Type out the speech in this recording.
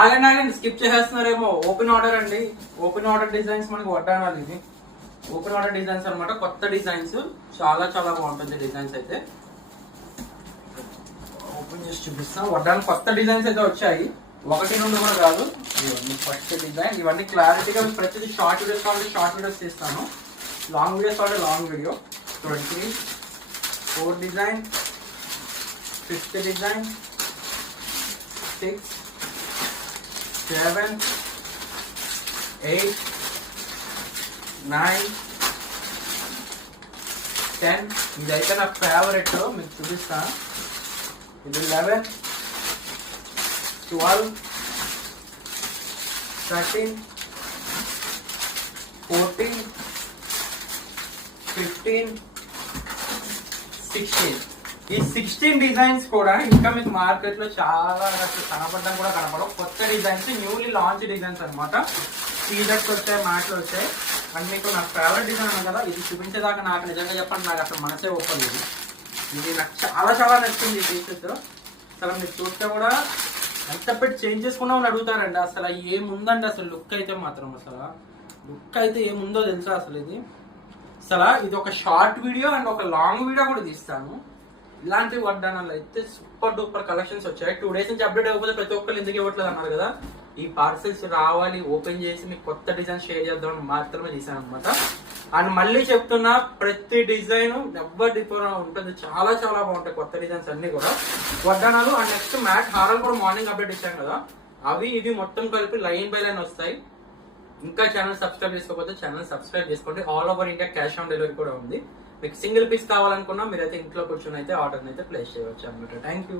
ఆగండి skip చేసేస్తున్నారేమో. Open order అండి. Open order designs మనకి వడ్డానాలు ఇది. ఓపెన్ ఆర్డర్ డిజైన్స్ అనమాట, కొత్త డిజైన్స్. చాలా చాలా బాగుంటుంది డిజైన్స్ అయితే. ఓపెన్ చేసి చూపిస్తాం. వడ్డాను కొత్త డిజైన్స్ అయితే వచ్చాయి, 1-2 కూడా కాదు. ఇవన్నీ ఫస్ట్ డిజైన్. ఇవన్నీ క్లారిటీగా ప్రతిదీ షార్ట్ వీడియోస్ కావాలి, షార్ట్ వీడియోస్ తీస్తాను. లాంగ్ వీడియోస్ కావాలి, long video. 4 design, 5th design, 6, 7, 8, 9, 10. ఇదైతే నా ఫేవరెట్, మీకు చూపిస్తా. ఇది 11, 12, 13, 14, 15, 16. ఈ 16 డిజైన్స్ కూడా ఇంకా మీకు మార్కెట్ లో చాలా కనపడడం కూడా కనపడవు. కొత్త డిజైన్స్, న్యూలీ లాంచ్ డిజైన్స్ అనమాట. టీషర్ట్స్ వచ్చాయి, మ్యాట్లు వచ్చాయి. అండ్ మీకు నాకు ఫేవరెట్ డిజైన్ ఉంది కదా, ఇది చూపించేదాకా నాకు నిజంగా చెప్పండి, నాకు అసలు మనసే ఒప్పలేదు. ఇది నాకు చాలా చాలా నచ్చింది ఈ టీషర్ట్. అసలు మీరు చూస్తే కూడా ఎంత పెట్టి చేంజ్ చేసుకున్నామని అడుగుతారండి. అసలు ఏముందండి అసలు లుక్ అయితే మాత్రం, అసలు లుక్ అయితే ఏముందో తెలుసా అసలు. ఇది ఒక షార్ట్ వీడియో అండ్ ఒక లాంగ్ వీడియో కూడా తీస్తాను. ఇలాంటి వడ్డానాలు అయితే సూపర్ డూపర్ కలెక్షన్స్ వచ్చాయి. 2 days నుంచి అప్డేట్ అవ్వకపోతే ప్రతి ఒక్కరు ఎందుకు ఇవ్వట్లేదు అన్నారు కదా. ఈ పార్సెల్స్ రావాలి, ఓపెన్ చేసి మీకు కొత్త డిజైన్ షేర్ చేద్దామని మాత్రమే తీసాను అనమాట. అండ్ మళ్ళీ చెప్తున్నా, ప్రతి డిజైన్ నెవర్ డిఫరెంట్ ఉంటుంది. చాలా చాలా బాగుంటాయి కొత్త డిజైన్స్ అన్ని కూడా వడ్డానాలు. అండ్ నెక్స్ట్ మ్యాట్ హారాలు కూడా మార్నింగ్ అప్డేట్ ఇచ్చాను కదా, అవి ఇవి మొత్తం కలిపి లైన్ బై లైన్ వస్తాయి. ఇంకా ఛానల్ సబ్స్క్రైబ్ చేసుకోకపోతే ఛానల్ సబ్స్క్రైబ్ చేసుకోండి. All over India cash on delivery కూడా ఉంది. మీకు సింగిల్ పీస్ కావాలనుకున్నా మీరైతే ఇంట్లో కూర్చొని అయితే ఆర్డర్ అయితే ప్లేస్ చేయవచ్చు అనమాట. Thank you.